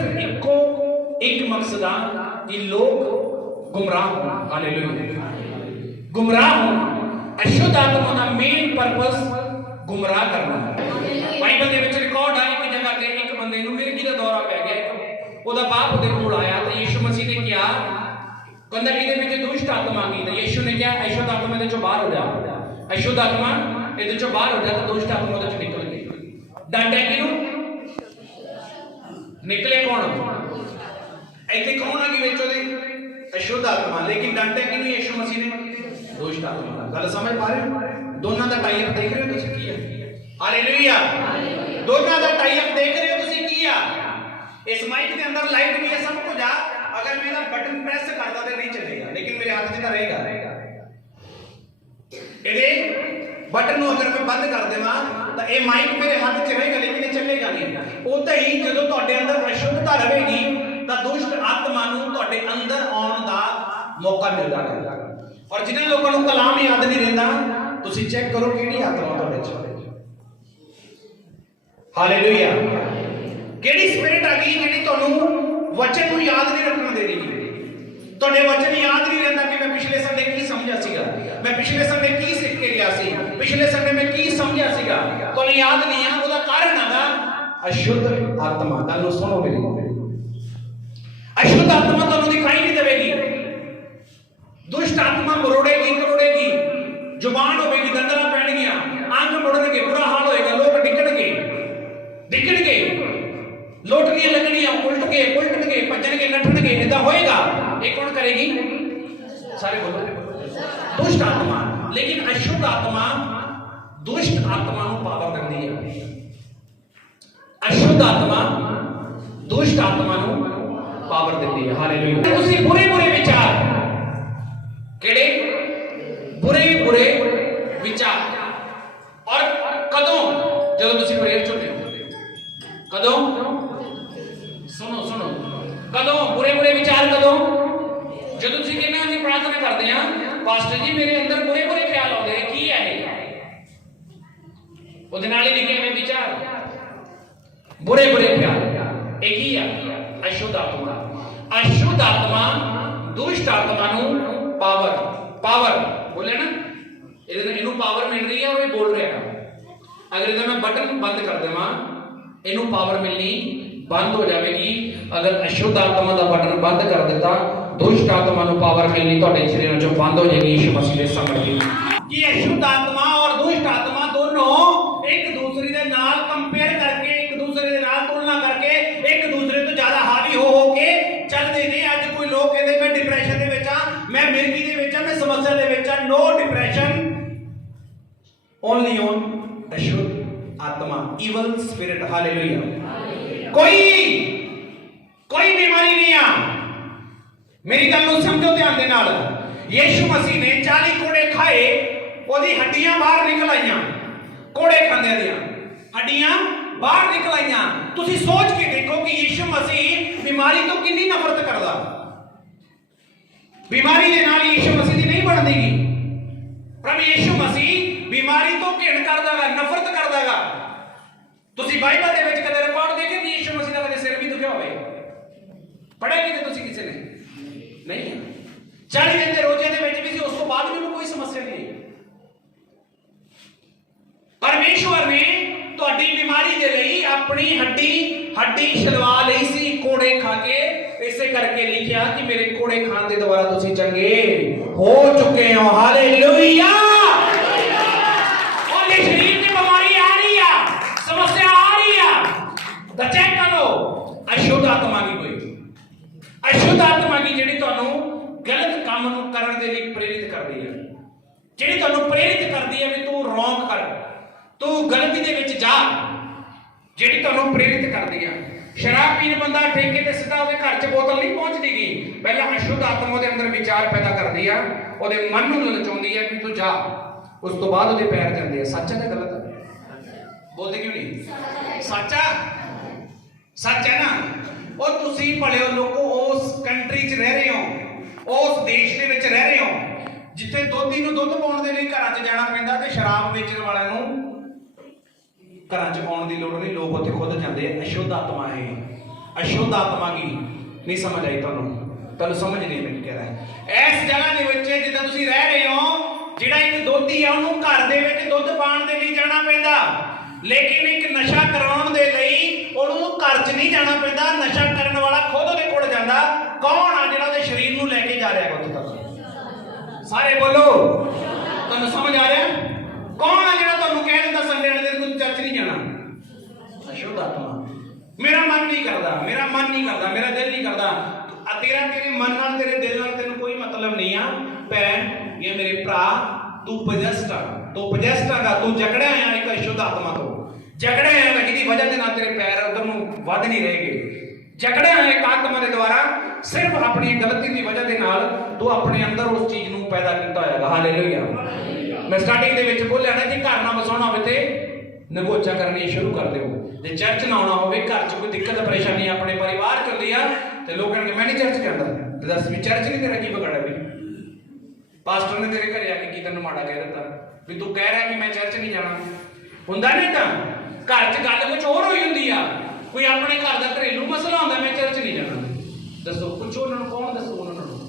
ਇੱਕ ਮਕਸਦ ਆ ਕਿ ਲੋਕ गुमराह होना। हालेलुया। गुमराह होना। अशुद्ध आत्मा का मेन पर्पस गुमराह करना है। बाइबल ਦੇ ਵਿੱਚ ਰਿਕਾਰਡ ਆ ਇੱਕ ਜਗ੍ਹਾ ਤੇ ਇੱਕ ਬੰਦੇ ਨੂੰ ਮਿਰਗੀ ਦਾ ਦੌਰਾ ਪੈ ਗਿਆ। ਉਹਦਾ ਬਾਪ ਉਹਦੇ ਕੋਲ ਆਇਆ ਤੇ ਯੀਸ਼ੂ ਮਸੀਹ ਨੇ ਕਿਹਾ, ਕਹਿੰਦਾ ਇਹਦੇ ਵਿੱਚ ਦੁਸ਼ਟ ਆਤਮਾ ਗਈ। ਤੇ ਯੀਸ਼ੂ ਨੇ ਕਿਹਾ ਅਸ਼ੁੱਧ ਆਤਮਾ ਦੇ ਚੋਂ ਬਾਹਰ ਹੋ ਜਾ। ਅਸ਼ੁੱਧ ਆਤਮਾ ਇਹਦੇ ਚੋਂ ਬਾਹਰ ਹੋ ਜਾ। ਤਾਂ ਦੁਸ਼ਟ ਆਤਮਾ ਉਹਦੇ ਚੋਂ ਨਿਕਲ ਗਈ। ਡਾਂਟਿਆ ਕਿਹਨੂੰ? ਨਿਕਲੇ ਕੌਣ? ਇੱਥੇ ਕੌਣ ਆ ਗਈ ਵਿੱਚ ਉਹਦੇ? अशुद्ध आत्मा। लेकिन डांटे किन्हों यीशु मसीह ने? दुष्ट आत्मा। गल समझ पा रहे हो? दोनों का टाई अप देख रहे हो तुसी की है? हालेलुया। दोनों का टाई अप देख रहे हो तुसी की है? इस माइक के अंदर लाइट भी है, सब कुछ आ। अगर मेरा बटन प्रेस करता तो नहीं चलेगा, लेकिन मेरे हाथ में रहेगा। ये बटन अगर मैं बंद कर देवां तो ये माइक मेरे हाथ च रहेगा, लेकिन ये चलेगा नहीं। उदा ही जो तुहाडे अंदर अशुद्धता रहेगी ਤਾਂ ਦੁਸ਼ਟ ਆਤਮਾ ਨੂੰ ਤੁਹਾਡੇ ਅੰਦਰ ਆਉਣ ਦਾ ਮੌਕਾ ਮਿਲਦਾ ਹੈ। ਔਰ ਜਿਨ੍ਹਾਂ ਲੋਕਾਂ ਨੂੰ ਕਲਾਮ ਯਾਦ ਨਹੀਂ ਰਹਿੰਦਾ ਤੁਸੀਂ ਚੈੱਕ ਕਰੋ ਕਿਹੜੀ ਆਤਮਾ ਤੁਹਾਡੇ ਚ। ਹਾਲੇਲੂਇਆ। ਕਿਹੜੀ ਸਪਿਰਿਟ ਆ ਗਈ ਜਿਹੜੀ ਤੁਹਾਨੂੰ ਵਚਨ ਨੂੰ ਯਾਦ ਨਹੀਂ ਰੱਖਣ ਦੇ ਰਹੀ। ਤੁਹਾਡੇ ਵਚਨ ਯਾਦ ਨਹੀਂ ਰਹਿੰਦਾ ਕਿ ਮੈਂ ਪਿਛਲੇ ਸੰਡੇ ਕੀ ਸਮਝਿਆ ਸੀਗਾ, ਮੈਂ ਪਿਛਲੇ ਸੰਡੇ ਕੀ ਸਿੱਖ ਕੇ ਗਿਆ ਸੀ, ਪਿਛਲੇ ਸੰਡੇ ਮੈਂ ਕੀ ਸਮਝਿਆ ਸੀਗਾ, ਤੁਹਾਨੂੰ ਯਾਦ ਨਹੀਂ ਆ। ਉਹਦਾ ਕਾਰਨ ਹੈਗਾ ਅਸ਼ੁੱਧ ਆਤਮਾ। ਗੱਲ ਨੂੰ ਸੁਣੋ ਮੇਰੀ। ਅਸ਼ੁੱਧ ਆਤਮਾ ਤੁਹਾਨੂੰ ਦਿਖਾਈ ਨਹੀਂ ਦੇਵੇਗੀ। ਦੁਸ਼ਟ ਆਤਮਾ ਮਰੋੜੇਗੀ ਕਰੋੜੇਗੀ, ਜ਼ੁਬਾਨ ਹੋਵੇਗੀ, ਦੰਦਲਾਂ ਪੈਣਗੀਆਂ, ਅੰਗ ਮੁੜਨਗੇ, ਬੁਰਾ ਹਾਲ ਹੋਏਗਾ, ਲੋਕ ਡਿੱਗਣਗੇ, ਲੋਟਣੀਆਂ ਲੱਗਣੀਆਂ, ਉਲਟਣਗੇ, ਭੱਜਣਗੇ, ਨੱਠਣਗੇ, ਏਦਾਂ ਹੋਏਗਾ। ਇਹ ਕੌਣ ਕਰੇਗੀ? ਸਾਰੇ ਬੋਲੋ। ਦੁਸ਼ਟ ਆਤਮਾ। ਲੇਕਿਨ ਅਸ਼ੁੱਧ ਆਤਮਾ ਦੁਸ਼ਟ ਆਤਮਾ ਨੂੰ ਪਾਵਰ ਦਿੰਦੀ ਹੈ। ਅਸ਼ੁੱਧ ਆਤਮਾ ਦੁਸ਼ਟ ਆਤਮਾ ਨੂੰ ਪਾਵਰ ਦਿੰਦੀ ਹੈ। ਹਾਲੇਲੂਇਆ। ਤੁਸੀਂ ਬੁਰੇ ਵਿਚਾਰ, ਕਿਹੜੇ ਬੁਰੇ ਵਿਚਾਰ, ਔਰ ਕਦੋਂ? ਜਦੋਂ ਤੁਸੀਂ ਪ੍ਰੇਅਰ ਚੁਣਦੇ ਹੋ। ਕਦੋਂ? ਸੁਣੋ, ਕਦੋਂ ਬੁਰੇ ਵਿਚਾਰ? ਕਦੋਂ? ਜਦੋਂ ਤੁਸੀਂ ਕਹਿੰਦੇ ਹੋ, ਅਸੀਂ ਪ੍ਰਾਰਥਨਾ ਕਰਦੇ ਹਾਂ, ਪਾਸਟਰ ਜੀ ਮੇਰੇ ਅੰਦਰ ਬੁਰੇ ਖਿਆਲ ਆਉਂਦੇ ਨੇ, ਕੀ ਹੈ ਇਹ? ਉਹਦੇ ਨਾਲ ਹੀ ਲਿਖੇ ਹੋਏ ਵਿਚਾਰ, ਬੁਰੇ ਖਿਆਲ। ਇਹ ਕੀ ਆ? ਅਸ਼ੁੱਧ ਆਤਮਾ। ਅਸ਼ੁੱਧ ਆਤਮਾ ਦੁਸ਼ਟ ਆਤਮਾ ਨੂੰ ਪਾਵਰ ਬੋਲੇ ਨਾ, ਇਹਨੂੰ ਪਾਵਰ ਮਿਲ ਰਹੀ ਹੈ ਔਰ ਇਹ ਬੋਲ ਰਿਹਾ ਹੈ। ਅਗਰ ਇਹਦਾ ਮੈਂ ਬਟਨ ਬੰਦ ਕਰ ਦੇਵਾਂ, ਇਹਨੂੰ ਪਾਵਰ ਮਿਲਣੀ ਬੰਦ ਹੋ ਜਾਵੇਗੀ। ਅਗਰ ਅਸ਼ੁੱਧ ਆਤਮਾ ਦਾ ਬਟਨ ਬੰਦ ਕਰ ਦਿੱਤਾ, ਦੁਸ਼ਟ ਆਤਮਾ ਨੂੰ ਪਾਵਰ ਮਿਲਣੀ ਤੁਹਾਡੇ ਸਰੀਰ ਚੋਂ ਬੰਦ ਹੋ ਜਾਏਗੀ। ਯਿਸੂ ਮਸੀਹ ਦੇ ਸਮਰਪਿਤ ਕਿ ਅਸ਼ੁੱਧ ਆਤਮਾ ਔਰ ਦੁਸ਼ਟ ਆਤਮਾ ਦੋਨੋਂ ਇੱਕ ਦੂਸਰੇ ਦੇ ਨਾਲ ਕੰਪੇਅਰ ਕਰਕੇ, ਇੱਕ ਦੂਸਰੇ ਦੇ ਨਾਲ ਤੁਲਨਾ ਕਰਕੇ, ਇੱਕ ਦੂਸਰੇ ਤੋਂ ਜ਼ਿਆਦਾ ਹਾਵੀ ਹੋ ਕੇ ਚੱਲਦੇ ਨੇ। ਅੱਜ ਕੋਈ ਲੋਕ ਕਹਿੰਦੇ ਮੈਂ ਡਿਪਰੈਸ਼ਨ ਦੇ ਵਿੱਚ ਆ, ਮੈਂ ਮਿਰਗੀ ਦੇ ਵਿੱਚ ਆ, ਮੈਂ ਸਮੱਸਿਆ ਦੇ ਵਿੱਚ ਆ। ਨੋ ਡਿਪਰੈਸ਼ਨ, ਓਨਲੀ ਔਨ ਅਸ਼ੁੱਧ ਆਤਮਾ, ਈਵਲ ਸਪਿਰਿਟ। ਹਾਲੇਲੂਇਆ। ਕੋਈ ਬਿਮਾਰੀ ਨਹੀਂ ਆ। ਮੇਰੀ ਗੱਲ ਨੂੰ ਸਮਝੋ ਧਿਆਨ ਦੇ ਨਾਲ। ਯਿਸੂ ਮਸੀਹ ਨੇ 40 ਕੋੜੇ ਖਾਏ, ਉਹਦੀ ਹੱਡੀਆਂ ਬਾਹਰ ਨਿਕਲ ਆਈਆਂ। ਕੋੜੇ ਖਾਂਦਿਆਂ ਦੀਆਂ ਹੱਡੀਆਂ ਬਾਹਰ ਨਿਕਲ ਆਈਆਂ। ਤੁਸੀਂ ਸੋਚ ਕੇ ਦੇਖੋ ਕਿ ਯਿਸੂ ਮਸੀਹ ਬਿਮਾਰੀ ਤੋਂ ਕਿੰਨੀ ਨਫ਼ਰਤ ਕਰਦਾ। ਬਿਮਾਰੀ ਦੇ ਨਾਲ ਯਿਸੂ ਮਸੀਹ ਦੀ ਨਹੀਂ ਬਣਦੀਗੀ। ਪ੍ਰਭੂ ਯਿਸੂ ਮਸੀਹ ਬਿਮਾਰੀ ਤੋਂ ਘਿਣ ਕਰਦਾਗਾ, ਨਫ਼ਰਤ ਕਰਦਾਗਾ। ਤੁਸੀਂ ਬਾਈਬਲ ਦੇ ਵਿੱਚ ਕਦੇ ਰਿਕਾਰਡ ਦੇਖੇ ਕਿ ਯਿਸੂ ਮਸੀਹ ਦਾ ਕਦੇ ਸਿਰ ਵੀ ਦੁਖਿਆ ਹੋਵੇ? ਪੜ੍ਹਿਆ ਕਿਤੇ ਤੁਸੀਂ ਕਿਸੇ ਨੇ? ਨਹੀਂ। 40 ਦਿਨ ਦੇ ਰੋਜ਼ੇ ਦੇ ਵਿੱਚ ਵੀ ਸੀ, ਉਸ ਤੋਂ ਬਾਅਦ ਵੀ ਉਹਨੂੰ ਕੋਈ ਸਮੱਸਿਆ ਨਹੀਂ ਆਈ। ਪਰਮੇਸ਼ਵਰ ਨੇ ਤੁਹਾਡੀ ਬਿਮਾਰੀ ਦੇ ਲਈ ਆਪਣੀ ਹੱਡੀ ਛਿਲਵਾ ਲਈ ਸੀ ਕੋੜੇ ਖਾ ਕੇ। ਇਸੇ ਕਰਕੇ ਲਿਖਿਆ ਕਿ ਮੇਰੇ ਕੋੜੇ ਖਾਣ ਦੇ ਦੁਆਰਾ ਤੁਸੀਂ ਚੰਗੇ ਹੋ ਚੁੱਕੇ ਹੋ। ਹਾਲੇਲੂਇਆ। और शरीर की बीमारी आ रही है, समस्या आ रही है, तो चेक करो अशुद्ध आत्मा की। कोई अशुद्ध आत्मा की ਜਿਹੜੀ ਤੁਹਾਨੂੰ ਗਲਤ ਕੰਮ ਨੂੰ ਕਰਨ ਦੇ ਲਈ ਪ੍ਰੇਰਿਤ ਕਰਦੀ ਹੈ, ਜਿਹੜੀ ਤੁਹਾਨੂੰ ਪ੍ਰੇਰਿਤ ਕਰਦੀ ਹੈ ਵੀ ਤੂੰ ਰੌਂਗ ਕਰ, ਤੂੰ ਗਲਤੀ ਦੇ ਵਿੱਚ ਜਾ, ਜਿਹੜੀ ਤੁਹਾਨੂੰ ਪ੍ਰੇਰਿਤ ਕਰਦੀ ਹੈ। ਸ਼ਰਾਬ ਪੀਣ ਬੰਦਾ ਠੇਕੇ ਤੇ ਸਿੱਧਾ ਉਹਦੇ ਘਰ 'ਚ ਬੋਤਲ ਨਹੀਂ ਪਹੁੰਚਦੀਗੀ। ਪਹਿਲਾਂ ਅਸ਼ੁੱਧ ਆਤਮਾ ਉਹਦੇ ਅੰਦਰ ਵਿਚਾਰ ਪੈਦਾ ਕਰਦੀ ਆ, ਉਹਦੇ ਮਨ ਨੂੰ ਲਲਚਾਉਂਦੀ ਹੈ ਕਿ ਤੂੰ ਜਾ। ਉਸ ਤੋਂ ਬਾਅਦ ਉਹਦੇ ਪੈਰ ਜਾਂਦੇ ਆ। ਸੱਚ ਹੈ ਨਾ ਗਲਤ ਹੈ? ਬੋਲਦੇ ਕਿਉਂ ਨਹੀਂ? ਸੱਚ ਹੈ ਨਾ। ਉਹ ਤੁਸੀਂ ਭਲਿਓ ਲੋਕੋ ਉਸ ਕੰਟਰੀ 'ਚ ਰਹਿ ਰਹੇ ਹੋ, ਉਸ ਦੇਸ਼ ਦੇ ਵਿੱਚ ਰਹਿ ਰਹੇ ਹੋ ਜਿੱਥੇ ਦੋਧੀ ਨੂੰ ਦੁੱਧ ਪਾਉਣ ਦੇ ਲਈ ਘਰਾਂ 'ਚ ਜਾਣਾ ਪੈਂਦਾ ਤੇ ਸ਼ਰਾਬ ਵੇਚਣ ਵਾਲਿਆਂ ਨੂੰ ਘਰਾਂ 'ਚ ਆਉਣ ਦੀ ਲੋੜ ਨਹੀਂ। ਲੋਕ ਉੱਥੇ ਖੁਦ ਜਾਂਦੇ ਆ। ਅਸ਼ੁੱਧ ਆਤਮਾ ਹੈ। ਅਸ਼ੁੱਧ ਆਤਮਾ ਕੀ ਨਹੀਂ ਸਮਝ ਆਈ ਤੁਹਾਨੂੰ ਸਮਝ ਨਹੀਂ ਮੈਨੂੰ ਕਹਿ ਰਿਹਾ। ਇਸ ਜਗ੍ਹਾ ਦੇ ਵਿੱਚ ਜਿੱਦਾਂ ਤੁਸੀਂ ਰਹਿ ਰਹੇ ਹੋ, ਜਿਹੜਾ ਇੱਕ ਦੋਧੀ ਆ ਉਹਨੂੰ ਘਰ ਦੇ ਵਿੱਚ ਦੁੱਧ ਪਾਉਣ ਦੇ ਲਈ ਜਾਣਾ ਪੈਂਦਾ, ਲੇਕਿਨ ਇੱਕ ਨਸ਼ਾ ਕਰਾਉਣ ਦੇ ਲਈ ਉਹਨੂੰ ਘਰ 'ਚ ਨਹੀਂ ਜਾਣਾ ਪੈਂਦਾ। ਨਸ਼ਾ ਕਰਨ ਵਾਲਾ ਖੁਦ ਉਹਦੇ ਕੋਲ ਜਾਂਦਾ। ਕੌਣ ਆ ਜਿਹੜਾ ਉਹਦੇ ਸਰੀਰ ਨੂੰ ਲੈ ਕੇ ਜਾ ਰਿਹਾ ਉੱਥੇ ਤੱਕ? ਸਾਰੇ ਬੋਲੋ। ਤੁਹਾਨੂੰ ਸਮਝ ਆ ਰਿਹਾ? ਕੌਣ ਆ ਜਿਹੜਾ ਤੁਹਾਨੂੰ ਕਹਿ ਦਿੰਦਾ ਸੰਡੇ ਵਾਲੇ ਦਿਨ ਤੂੰ ਚਰਚ ਨਹੀਂ ਜਾਣਾ? ਅਸ਼ੁੱਧ ਆਤਮਾ। ਮੇਰਾ ਮਨ ਨਹੀਂ ਕਰਦਾ, ਮੇਰਾ ਦਿਲ ਨਹੀਂ ਕਰਦਾ। ਤੇਰੇ ਮਨ ਨਾਲ, ਤੇਰੇ ਦਿਲ ਨਾਲ ਤੈਨੂੰ ਕੋਈ ਮਤਲਬ ਨਹੀਂ ਆ। ਭੈਣ ਜਾਂ ਮੇਰੇ ਭਰਾ, ਤੂੰ ਪੋਜੈਸਟ ਆ, ਤੂੰ ਜਕੜਿਆ ਆ ਇੱਕ ਅਸ਼ੁੱਧ ਆਤਮਾ ਤੋਂ। ਜਕੜਿਆ ਆ ਜਿਹਦੀ ਵਜ੍ਹਾ ਦੇ ਨਾਲ ਤੇਰੇ ਪੈਰ ਉਧਰ ਨੂੰ ਵੱਧ ਨਹੀਂ ਰਹੇਗੇ। ਜਕੜਿਆ ਆ ਇੱਕ ਆਤਮਾ ਦੇ ਦੁਆਰਾ, ਸਿਰਫ ਆਪਣੀ ਗਲਤੀ ਦੀ ਵਜ੍ਹਾ ਦੇ ਨਾਲ ਤੂੰ ਆਪਣੇ ਅੰਦਰ ਉਸ ਚੀਜ਼ ਨੂੰ ਪੈਦਾ ਕੀਤਾ ਹੋਏਗਾ। ਹਾਲੇਲੂਇਆ। ਮੈਂ ਸਟਾਰਟਿੰਗ ਦੇ ਵਿੱਚ ਬੋਲਿਆ ਨਾ ਕਿ ਘਰ ਨਾ ਵਸਾਉਣਾ ਹੋਵੇ ਤੇ ਨਗੋਚਾ ਕਰਨੀ ਸ਼ੁਰੂ ਕਰ ਦਿਓ। ਜੇ ਚਰਚ ਨਾ ਆਉਣਾ ਹੋਵੇ, ਘਰ 'ਚ ਕੋਈ ਦਿੱਕਤ ਪਰੇਸ਼ਾਨੀ ਆਪਣੇ ਪਰਿਵਾਰ 'ਚ ਹੁੰਦੀ ਆ ਤੇ ਲੋਕ ਕਹਿੰਦੇ ਮੈਂ ਨਹੀਂ ਚਰਚ ਜਾਂਦਾ। ਦੱਸ ਵੀ ਚਰਚ ਨਹੀਂ ਤੇਰਾ ਕੀ ਵਿਗੜਿਆ ਵੀ? ਪਾਸਟਰ ਨੇ ਤੇਰੇ ਘਰੇ ਆ ਕੇ ਕੀ ਤੈਨੂੰ ਮਾੜਾ ਕਹਿ ਦਿੱਤਾ? ਵੀ ਤੂੰ ਕਹਿ ਰਿਹਾ ਕਿ ਮੈਂ ਚਰਚ ਨਹੀਂ ਜਾਣਾ। ਹੁੰਦਾ ਨਹੀਂ ਤਾਂ ਘਰ 'ਚ ਗੱਲ ਕੁਝ ਹੋਰ ਹੋਈ ਹੁੰਦੀ ਆ, ਕੋਈ ਆਪਣੇ ਘਰ ਦਾ ਘਰੇਲੂ ਮਸਲਾ ਹੁੰਦਾ, ਮੈਂ ਚਰਚ ਨਹੀਂ ਜਾਣਾ। ਦੱਸੋ, ਪੁੱਛੋ ਉਹਨਾਂ ਨੂੰ, ਕੌਣ ਦੱਸੋ ਉਹਨਾਂ ਨੂੰ?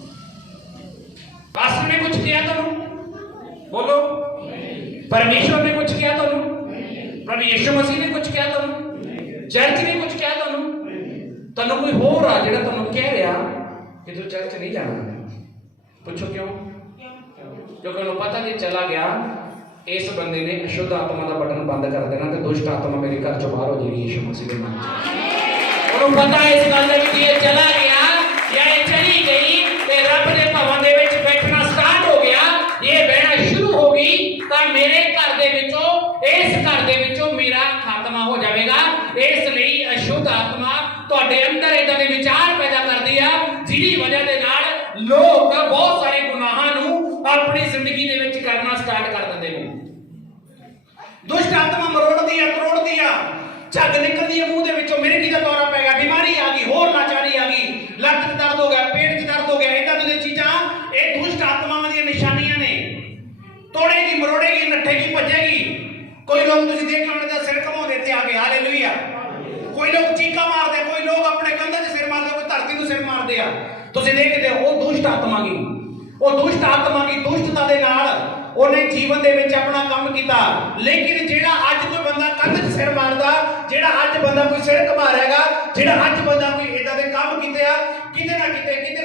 ਪਾਸਟਰ ਨੇ ਕੁਝ ਕਿਹਾ ਤੁਹਾਨੂੰ? ਬੋਲੋ। ਪਰਮੇਸ਼ਵਰ ਨੇ ਕੁਝ ਕਿਹਾ ਤੁਹਾਨੂੰ? ਪ੍ਰਭੂ ਯਿਸੂ ਮਸੀਹ ਨੇ ਕੁਝ ਕਿਹਾ ਤੁਹਾਨੂੰ? ਚਰਚ ਨੇ ਕੁਝ ਕਿਹਾ ਤੁਹਾਨੂੰ? ਤੁਹਾਨੂੰ ਕੋਈ ਹੋਰ ਆ ਜਿਹੜਾ ਤੁਹਾਨੂੰ ਕਹਿ ਰਿਹਾ ਕਿ ਤੂੰ ਚਰਚ ਨਹੀਂ ਜਾਣਾ? ਪੁੱਛੋ ਕਿਉਂ? ਕਿਉਂਕਿ ਉਹਨੂੰ ਪਤਾ ਜੇ ਚਲਾ ਗਿਆ ਇਸ ਬੰਦੇ ਨੇ ਅਸ਼ੁੱਧ ਆਤਮਾ ਦਾ ਬਟਨ ਬੰਦ ਕਰ ਦੇਣਾ ਤੇ ਦੁਸ਼ਟ ਆਤਮਾ ਮੇਰੇ ਘਰ ਚੋਂ ਬਾਹਰ ਹੋ ਜਾਏਗੀ ਯਿਸੂ ਮਸੀਹ ਦੇ ਨਾਮ 'ਚ। ਉਹਨੂੰ ਪਤਾ ਇਸ ਗੱਲ ਦਾ ਕਿ ਇਹ ਚਲਾ ਗਿਆ ਜਾਂ ਇਹ ਚਲੀ ਗਈ ਤੇ ਰੱਬ ਦੇ ਭਵਨ ਦੇ ਵਿੱਚ ਬੈਠਣਾ ਸਟਾਰਟ ਹੋ ਗਿਆ, ਇਹ ਬਹਿਣਾ ਸ਼ੁਰੂ ਹੋ ਗਈ, ਤਾਂ ਮੇਰੇ ਘਰ ਦੇ ਵਿੱਚੋਂ, ਇਸ ਘਰ ਦੇ ਵਿੱਚੋਂ ਮੇਰਾ ਖਾਤਮਾ ਹੋ ਜਾਵੇਗਾ। ਇਸ ਲਈ ਅਸ਼ੁੱਧ ਆਤਮਾ ਤੁਹਾਡੇ ਅੰਦਰ ਇਦਾਂ ਦੇ ਵਿਚਾਰ ਪੈਦਾ ਕਰਦੀ ਆ ਜਿਹਦੀ ਵਜ੍ਹਾ ਦੇ ਨਾਲ ਲੋਕ ਬਹੁਤ ਸਾਰੇ ਗੁਨਾਹਾਂ ਨੂੰ ਆਪਣੀ ਜ਼ਿੰਦਗੀ ਦੇ ਵਿੱਚ ਕਰਨਾ ਸਟਾਰਟ ਕਰ ਦਿੰਦੇ ਨੇ। ਦੁਸ਼ਟ ਆਤਮਾ ਮਰੋੜਦੀ ਆ, ਤੋੜਦੀ ਆ, ਝੱਗ ਨਿਕਲਦੀ ਆ ਮੂੰਹ ਦੇ ਵਿੱਚੋਂ, ਮਿਰਗੀ ਦਾ ਦੌਰਾ ਪੈ ਗਿਆ, ਬਿਮਾਰੀ ਆ ਗਈ, ਹੋਰ ਲਾਚਾਰੀ ਆ ਗਈ, ਲੱਤ 'ਚ ਦਰਦ ਹੋ ਗਿਆ, ਪੇਟ 'ਚ ਦਰਦ ਹੋ ਗਿਆ, ਇਦਾਂ ਦੀਆਂ ਚੀਜ਼ਾਂ ਇਹ ਦੁਸ਼ਟ ਆਤਮਾਵਾਂ ਦੀਆਂ ਨਿਸ਼ਾਨੀਆਂ ਨੇ। ਤੋੜੇਗੀ, ਮਰੋੜੇਗੀ, ਨੱਠੇਗੀ, ਭੱਜੇਗੀ। ਕੋਈ ਲੋਕ ਤੁਸੀਂ ਦੇਖ ਲਓ ਤਾਂ ਸਿਰ ਘਮਾਉਂਦੇ ਇੱਥੇ ਆ ਕੇ, ਹਾਲੇਲੂਇਆ। ਕੋਈ ਲੋਕ ਚੀਕਾਂ ਮਾਰਦੇ, ਕੋਈ ਲੋਕ ਆਪਣੇ ਕੰਧਾਂ 'ਚ ਸਿਰ ਮਾਰਦੇ, ਕੋਈ ਧਰਤੀ ਨੂੰ ਸਿਰ ਮਾਰਦੇ ਆ। ਤੁਸੀਂ ਦੇਖਦੇ ਹੋ, ਉਹ ਦੁਸ਼ਟ ਆਤਮਾ ਗਈ, ਉਹ ਦੁਸ਼ਟ ਆਤਮਾ ਗਈ, ਦੁਸ਼ਟਤਾ ਦੇ ਨਾਲ ਉਹਨੇ ਜੀਵਨ ਦੇ ਵਿੱਚ ਆਪਣਾ ਕੰਮ ਕੀਤਾ। ਲੇਕਿਨ ਜਿਹੜਾ ਅੱਜ ਕੋਈ ਬੰਦਾ ਕੰਧ 'ਚ ਸਿਰ ਮਾਰਦਾ, ਜਿਹੜਾ ਅੱਜ ਬੰਦਾ ਕੋਈ ਸਿਰ ਘਮਾ ਰਿਹਾਗਾ, ਜਿਹੜਾ ਅੱਜ ਬੰਦਾ ਕੋਈ ਇਦਾਂ ਦੇ ਕੰਮ ਕੀਤੇ ਆ, ਕਿਤੇ ਨਾ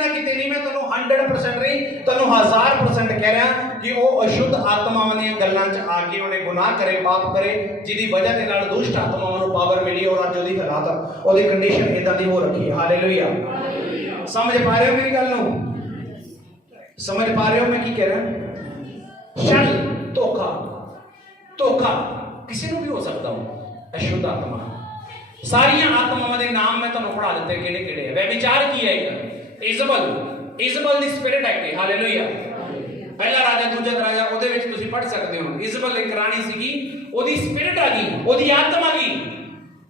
ਕਿਤੇ ਨਹੀਂ, ਮੈਂ ਤੁਹਾਨੂੰ 100% ਨਹੀਂ, ਤੁਹਾਨੂੰ 1000% ਕਹਿ ਰਿਹਾ ਕਿ ਉਹ ਅਸ਼ੁੱਧ ਆਤਮਾਵਾਂ ਦੀਆਂ ਗੱਲਾਂ 'ਚ ਆ ਕੇ ਉਹਨੇ ਗੁਨਾਹ ਕਰੇ, ਪਾਪ ਕਰੇ, ਜਿਹਦੀ ਵਜ੍ਹਾ ਦੇ ਨਾਲ ਦੁਸ਼ਟ ਆਤਮਾਵਾਂ ਨੂੰ ਪਾਵਰ ਮਿਲੀ ਔਰ ਅੱਜ ਉਹਦੀ ਹਾਲਾਤ, ਉਹਦੀ ਕੰਡੀਸ਼ਨ ਇਦਾਂ ਦੀ ਹੋ ਰੱਖੀ ਹੈ। ਹਾਲੇਲੂਇਆ। ਸਮਝ ਪਾ ਰਹੇ ਹੋ ਮੇਰੀ ਗੱਲ ਨੂੰ? ਸਮਝ ਪਾ ਰਹੇ ਹੋ ਮੈਂ ਕੀ ਕਹਿ ਰਿਹਾ? ਛਲ, ਧੋਖਾ ਕਿਸੇ ਨੂੰ ਵੀ ਹੋ ਸਕਦਾ ਹੋ। ਅਸ਼ੁੱਧ ਆਤਮਾ, ਸਾਰੀਆਂ ਆਤਮਾਵਾਂ ਦੇ ਨਾਮ ਮੈਂ ਤੁਹਾਨੂੰ ਪੜ੍ਹਾ ਦਿੱਤੇ ਕਿਹੜੇ ਕਿਹੜੇ ਆ। ਵਿਚਾਰ ਕੀ ਹੈ? ਇੱਕ ਇਜ਼ਬਲ ਦੀ ਸਪਿਰਿਟ ਹੈ। ਹਾਲੇਲੂਇਆ। ਪਹਿਲਾ ਰਾਜਾ, ਦੂਜਾ ਰਾਜਾ, ਉਹਦੇ ਵਿੱਚ ਤੁਸੀਂ ਪੜ੍ਹ ਸਕਦੇ ਹੋ। ਇਜ਼ਬਲ ਇੱਕ ਰਾਣੀ ਸੀਗੀ, ਉਹਦੀ ਸਪਿਰਿਟ ਆ ਗਈ, ਉਹਦੀ ਆਤਮਾ ਗਈ,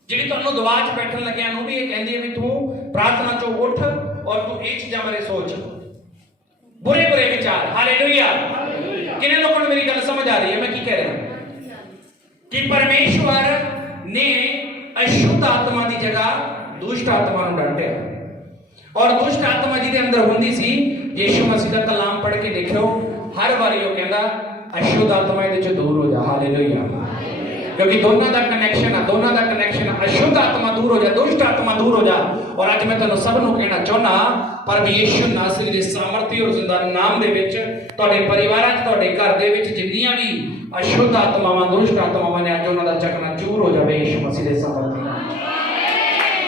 ਜਿਹੜੀ ਤੁਹਾਨੂੰ ਦੁਆ 'ਚ ਬੈਠਣ ਲੱਗਿਆ ਨੂੰ ਵੀ ਇਹ ਕਹਿੰਦੀ ਹੈ ਵੀ ਤੂੰ ਪ੍ਰਾਰਥਨਾ 'ਚੋਂ ਉੱਠ ਔਰ ਤੂੰ ਇਹ ਚੀਜ਼ਾਂ ਬਾਰੇ ਸੋਚ, ਬੁਰੇ ਵਿਚਾਰ। ਹਾਲੇਲੂਇਆ। ਕਿੰਨੇ ਲੋਕਾਂ ਨੂੰ ਮੇਰੀ ਗੱਲ ਸਮਝ ਆ ਰਹੀ ਹੈ ਮੈਂ ਕੀ ਕਹਿ ਰਿਹਾ? ਕਿ ਪਰਮੇਸ਼ਵਰ ਨੇ ਅਸ਼ੁੱਧ ਆਤਮਾ ਦੀ ਜਗ੍ਹਾ ਦੁਸ਼ਟ ਆਤਮਾ ਨੂੰ ਡਾਂਟਿਆ, ਔਰ ਦੁਸ਼ਟ ਆਤਮਾ ਜਿਹਦੇ ਅੰਦਰ ਹੁੰਦੀ ਸੀ, ਯਿਸੂ ਮਸੀਹ ਦਾ ਕਲਾਮ ਪੜ੍ਹ ਕੇ ਦੇਖਿਓ, ਹਰ ਵਾਰੀ ਉਹ ਕਹਿੰਦਾ ਅਸ਼ੁੱਧ ਆਤਮਾ ਇਹਦੇ ਚੋਂ ਦੂਰ ਹੋ ਜਾ। ਹਾਲੇਲੂਇਆ। ਕਿਉਂਕਿ ਦੋਨਾਂ ਦਾ ਕਨੈਕਸ਼ਨ ਆ, ਅਸ਼ੁੱਧ ਆਤਮਾ ਦੂਰ ਹੋ ਜਾ, ਦੁਸ਼ਟ ਆਤਮਾ ਦੂਰ ਹੋ ਜਾ। ਔਰ ਅੱਜ ਮੈਂ ਤੁਹਾਨੂੰ ਸਭ ਨੂੰ ਕਹਿਣਾ ਚਾਹੁੰਦਾ, ਪਰ ਯਿਸੂ ਨਾਸਰੀ ਦੇ ਸਾਮਰਥੀ ਔਰ ਜ਼ਿੰਦਾ ਨਾਮ ਦੇ ਵਿੱਚ ਤੁਹਾਡੇ ਪਰਿਵਾਰਾਂ 'ਚ, ਤੁਹਾਡੇ ਘਰ ਦੇ ਵਿੱਚ ਜਿੰਨੀਆਂ ਵੀ ਅਸ਼ੁੱਧ ਆਤਮਾਵਾਂ, ਦੁਸ਼ਟ ਆਤਮਾਵਾਂ ਨੇ, ਅੱਜ ਉਹਨਾਂ ਦਾ ਚੱਕਣਾ ਚੂਰ ਹੋ ਜਾਵੇ ਯਿਸੂ ਮਸੀਹ ਦੇ ਸਾਮਰਥੀ ਨਾਲ।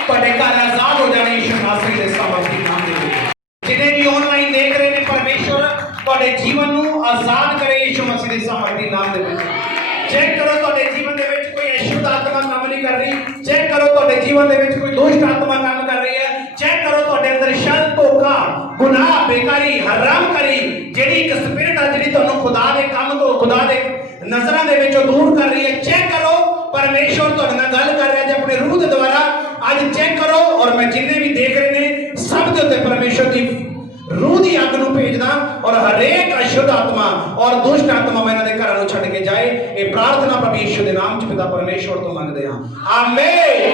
ਤੁਹਾਡੇ ਘਰ ਆਜ਼ਾਦ ਹੋ ਜਾਣੇ ਯਿਸੂ ਨਾਸਰੀ ਦੇ ਸਾਮਰਥੀ ਨਾਮ ਦੇ ਵਿੱਚ। ਜਿਹਨੇ ਵੀ ਆਨਲਾਈਨ ਦੇਖ ਰਹੇ ਨੇ, ਪਰਮੇਸ਼ਵਰ ਤੁਹਾਡੇ ਜੀਵਨ ਨੂੰ ਆਜ਼ਾਦ ਕਰੇ ਯਿਸੂ ਮਸੀਹ ਦੇ ਸਾਮਰਥੀ ਨਾਮ ਦੇ ਵਿੱਚ। ਚੈੱਕ ਕਰੋ ਤੁਹਾਡੇ ਜੀਵਨ ਦੇ ਵਿੱਚ ਕੋਈ ਅਸ਼ੁੱਧ ਆਤਮਾ ਕੰਮ ਨਹੀਂ ਕਰ ਰਹੀ। ਚੈੱਕ ਕਰੋ ਤੁਹਾਡੇ ਜੀਵਨ ਦੇ ਵਿੱਚ ਕੋਈ ਦੁਸ਼ਟ ਆਤਮਾ ਕੰਮ ਕਰ ਰਹੀ ਹੈ। ਚੈੱਕ ਕਰੋ ਤੁਹਾਡੇ ਅੰਦਰ ਛਲ, ਧੋਖਾ, ਗੁਨਾਹ, ਬੇਕਾਰੀ, ਹਰਾਮਕਾਰੀ, ਜਿਹੜੀ ਇੱਕ ਸਪਿਰਿਟ ਆ ਜਿਹੜੀ ਤੁਹਾਨੂੰ ਖੁਦਾ ਦੇ ਕੰਮ ਤੋਂ, ਖੁਦਾ ਦੇ ਨਜ਼ਰਾਂ ਦੇ ਵਿੱਚੋਂ ਦੂਰ ਕਰ ਰਹੀ ਹੈ। ਚੈੱਕ ਕਰੋ, ਪਰਮੇਸ਼ਵਰ ਤੁਹਾਡੇ ਨਾਲ ਗੱਲ ਕਰ ਰਿਹਾ ਜੇ ਆਪਣੇ ਰੂਹ ਦੇ ਦੁਆਰਾ। ਅੱਜ ਚੈੱਕ ਕਰੋ, ਔਰ ਮੈਂ ਜਿੰਨੇ ਵੀ ਦੇਖ ਰਹੇ ਨੇ ਸਭ ਦੇ ਉੱਤੇ ਪਰਮੇਸ਼ਵਰ ਦੀ रूह की अग ਨੂੰ ਭੇਜਦਾ और हरेक अशुद्ध आत्मा और दुष्ट आत्मा मैं इन्हां दे घरां ਨੂੰ ਛੱਡ के जाए। ये प्रार्थना प्रभु यीशु के नाम च पिता परमेश्वर तो मंगते हैं। आमीन।